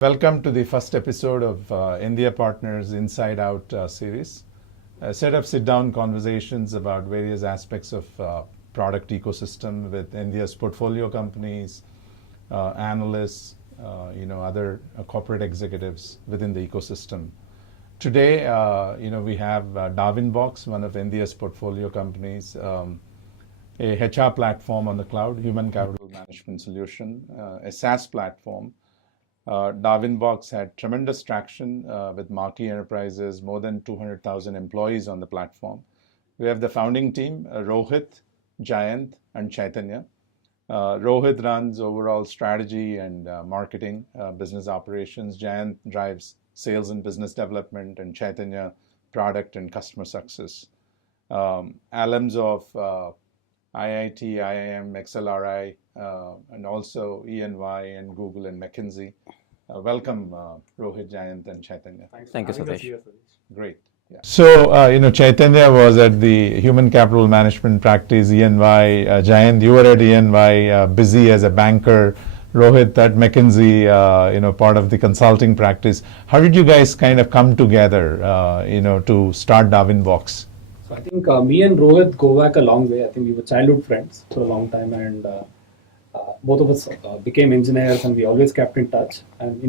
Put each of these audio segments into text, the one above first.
Welcome to the first episode of Endiya Partners Inside Out series, a set of sit-down conversations about various aspects of product ecosystem with India's portfolio companies, analysts, other corporate executives within the ecosystem. Today, we have Darwinbox, one of India's portfolio companies, a HR platform on the cloud, human capital management solution, a SaaS platform. Darwinbox had tremendous traction with marquee enterprises, more than 200,000 employees on the platform. We have the founding team, Rohit, Giant, and Chaitanya. Rohit runs overall strategy and marketing, business operations. Giant drives sales and business development, and Chaitanya, product and customer success. Alums of IIT, IIM, XLRI, and also EY and Google and McKinsey. Welcome, Rohit, Giant, and Chaitanya. Thank you, Satish. Great. Yeah. So, Chaitanya was at the human capital management practice, EY. Giant, you were at EY, busy as a banker. Rohit at McKinsey, part of the consulting practice. How did you guys kind of come together, to start Darwinbox? So I think me and Rohit go back a long way. I think we were childhood friends for a long time, and both of us became engineers, and we always kept in touch. And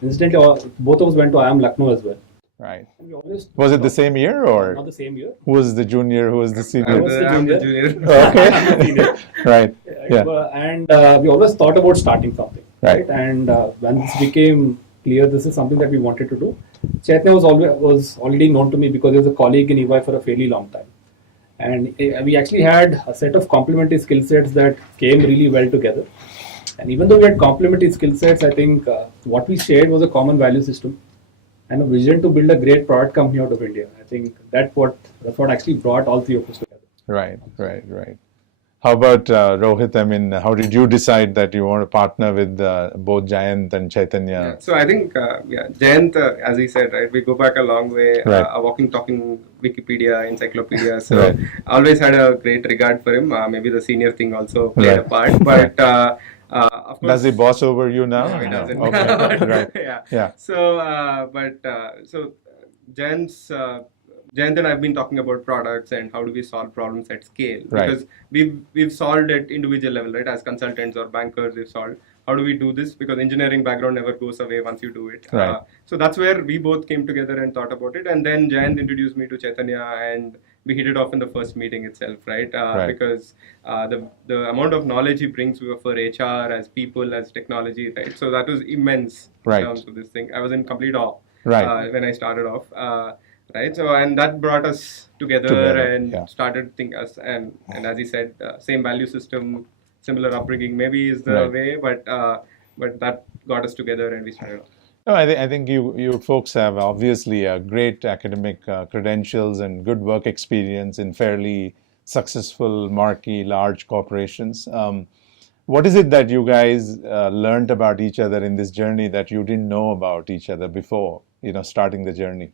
incidentally, both of us went to IIM Lucknow as well. Right. And we always Was it the same year or? Not the same year. Who was the junior? Who was the senior? I was the junior. Okay. Right. Yeah. And we always thought about starting something. Right. And when this became clear, this is something that we wanted to do. Chaitanya was already known to me because he was a colleague in EY for a fairly long time. And we actually had a set of complementary skill sets that came really well together. And even though we had complementary skill sets, I think what we shared was a common value system and a vision to build a great product company out of India. I think that's what actually brought all three of us together. Right. How about Rohit? I mean, how did you decide that you want to partner with both Giant and Chaitanya? Yeah, so I think, Giant, as he said, right, we go back a long way, Right. a walking, talking Wikipedia, encyclopedia. So Right. I always had a great regard for him. Maybe the senior thing also played a Right. part, but of course. Does he boss over you now? No, he doesn't. Okay. Right. Yeah. So, Jayant and I've been talking about products and how do we solve problems at scale, Right. because we've solved at individual level, right? As consultants or bankers, we've solved. How do we do this? Because engineering background never goes away once you do it. Right. So that's where we both came together and thought about it. And then Jayant introduced me to Chaitanya, and we hit it off in the first meeting itself, right? Right. Because the amount of knowledge he brings for HR, as people, as technology, right? So that was immense Right. in terms of this thing. I was in complete awe Right. when I started off. Right, so and that brought us together and yeah. started think us and as he said, same value system, similar upbringing, maybe is the Right. way, but that got us together and we started off. No, I think you folks have obviously a great academic credentials and good work experience in fairly successful, marquee, large corporations. What is it that you guys learned about each other in this journey that you didn't know about each other before, starting the journey?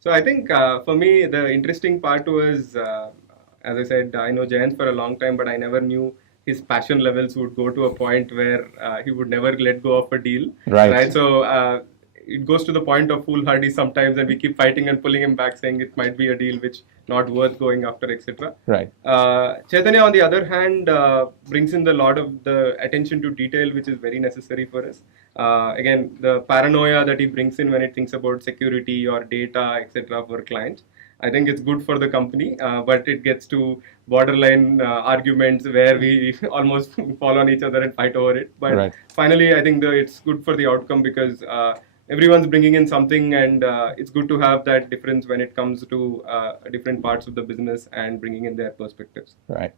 So I think for me, the interesting part was, as I said, I know Jayant for a long time, but I never knew his passion levels would go to a point where he would never let go of a deal. Right. So it goes to the point of foolhardy sometimes, and we keep fighting and pulling him back, saying it might be a deal which not worth going after, etc. Right. Chaitanya, on the other hand, brings in a lot of the attention to detail, which is very necessary for us. Again, the paranoia that he brings in when it thinks about security or data, etc. for clients. I think it's good for the company, but it gets to borderline arguments where we almost fall on each other and fight over it. But Right. finally, I think it's good for the outcome because everyone's bringing in something, and it's good to have that difference when it comes to different parts of the business and bringing in their perspectives. Right.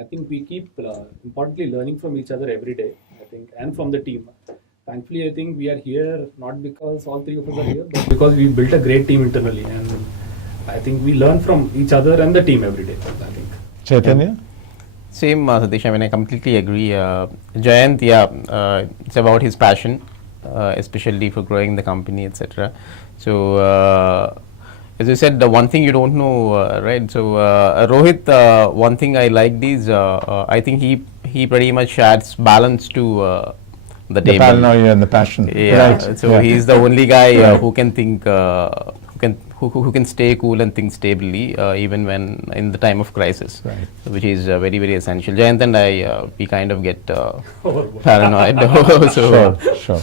I think we keep importantly learning from each other every day, I think, and from the team. Thankfully, I think we are here not because all three of us are here, but because we built a great team internally, and I think we learn from each other and the team every day, I think. Chaitanya? Same, Satish. I mean, I completely agree. Giant, it's about his passion, especially for growing the company, etc. So, as you said, the one thing you don't know, right? So, Rohit, one thing I liked is, I think he pretty much adds balance to the The table. paranoia and the passion. Yeah, Right. so Yeah. he's the only guy Right. who can think, who can stay cool and think stably even when in the time of crisis, Right. which is very very essential. Jayant and I, we kind of get paranoid. So Sure, sure.